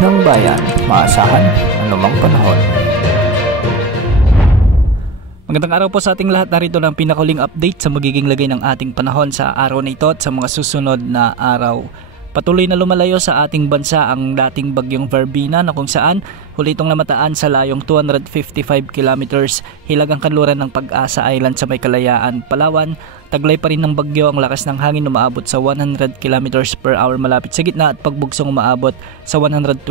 ng bayan, maasahan anumang panahon. Magandang araw po sa ating lahat. Narito ng pinakahuling update sa magiging lagay ng ating panahon sa araw na ito at sa mga susunod na araw. Patuloy na lumalayo sa ating bansa ang dating bagyong Verbena na kung saan huli itong namataan sa layong 255 kilometers hilagang kanluran ng Pag-asa Island sa may Kalayaan, Palawan. Taglay pa rin ng bagyo, ang lakas ng hangin umaabot sa 100 kilometers per hour malapit sa gitna at pagbugsong umaabot sa 125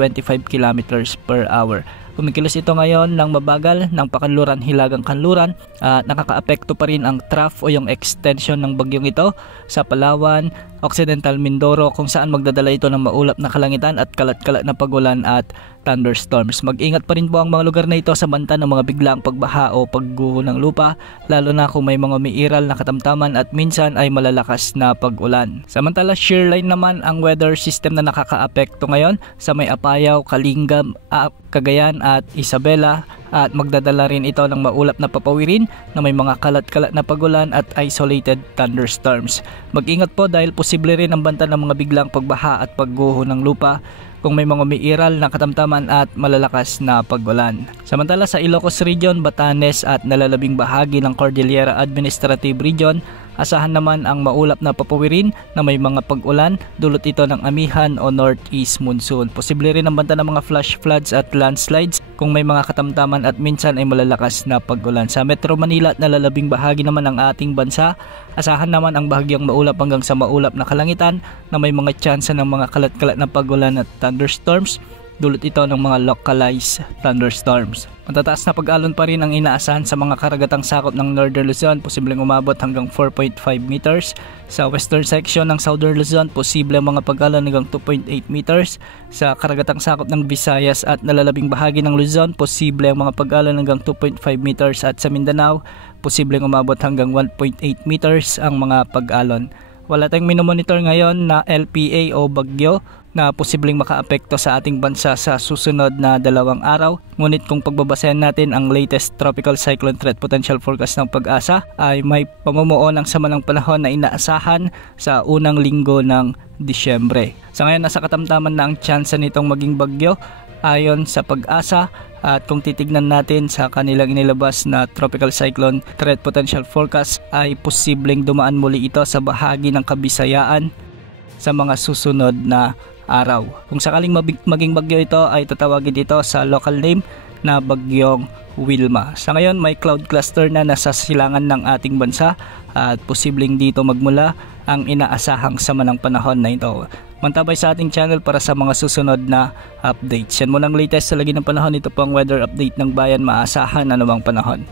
kilometers per hour. Kumikilos ito ngayon ng mabagal ng pakanluran hilagang kanluran at nakakaapekto pa rin ang trough o yung extension ng bagyong ito sa Palawan, Occidental Mindoro kung saan magdadala ito ng maulap na kalangitan at kalat-kalat na pagulan at thunderstorms. Mag-ingat pa rin po ang mga lugar na ito sa banta ng mga biglaang pagbaha o pagguho ng lupa, lalo na kung may mga umiiral na katamtaman at minsan ay malalakas na pag-ulan. Samantala, shear line naman ang weather system na nakakaapekto ngayon sa may Apayao, Kalingam, Cagayan at Isabela at magdadala rin ito ng maulap na papawirin na may mga kalat-kalat na pagulan at isolated thunderstorms. Mag-ingat po dahil posible rin ang banta ng mga biglang pagbaha at pagguho ng lupa kung may mga umiiral na katamtaman at malalakas na pag-ulan. Samantala sa Ilocos Region, Batanes at nalalabing bahagi ng Cordillera Administrative Region, asahan naman ang maulap na papawirin na may mga pag-ulan, dulot ito ng amihan o northeast monsoon. Posible rin ang banta ng mga flash floods at landslides kung may mga katamtaman at minsan ay malalakas na pag-ulan. Sa Metro Manila at nalalabing bahagi naman ng ating bansa, asahan naman ang bahagyang maulap hanggang sa maulap na kalangitan na may mga tsansa ng mga kalat-kalat na pag-ulan at thunderstorms, dulot ito ng mga localized thunderstorms. Matataas na pag-alon pa rin ang inaasahan sa mga karagatang sakop ng Northern Luzon, posibleng umabot hanggang 4.5 meters. Sa western section ng Southern Luzon, posible ang mga pag-alon hanggang 2.8 meters. Sa karagatang sakop ng Visayas at nalalabing bahagi ng Luzon, posible ang mga pag-alon hanggang 2.5 meters at sa Mindanao, posibleng umabot hanggang 1.8 meters ang mga pag-alon. Wala tayong minomonitor ngayon na LPA o bagyo na posibleng makaapekto sa ating bansa sa susunod na 2 araw. Ngunit kung pagbabasehan natin ang latest Tropical Cyclone Threat Potential Forecast ng Pag-asa ay may pamumuo ng sama ng panahon na inaasahan sa unang linggo ng Disyembre. Sa ngayon nasa katamtaman na ang tsansa nitong maging bagyo ayon sa Pag-asa. At kung titignan natin sa kanilang inilabas na Tropical Cyclone Threat Potential Forecast ay posibleng dumaan muli ito sa bahagi ng Kabisayaan sa mga susunod na araw. Kung sakaling maging bagyo ito ay tatawagin ito sa local name na Bagyong Wilma. Sa ngayon may cloud cluster na nasa silangan ng ating bansa at posibleng dito magmula ang inaasahang sama ng panahon na ito. Mantabay sa ating channel para sa mga susunod na updates. Yan muna ang latest sa lagi ng panahon. Ito po ang weather update ng bayan, maasahan anumang panahon.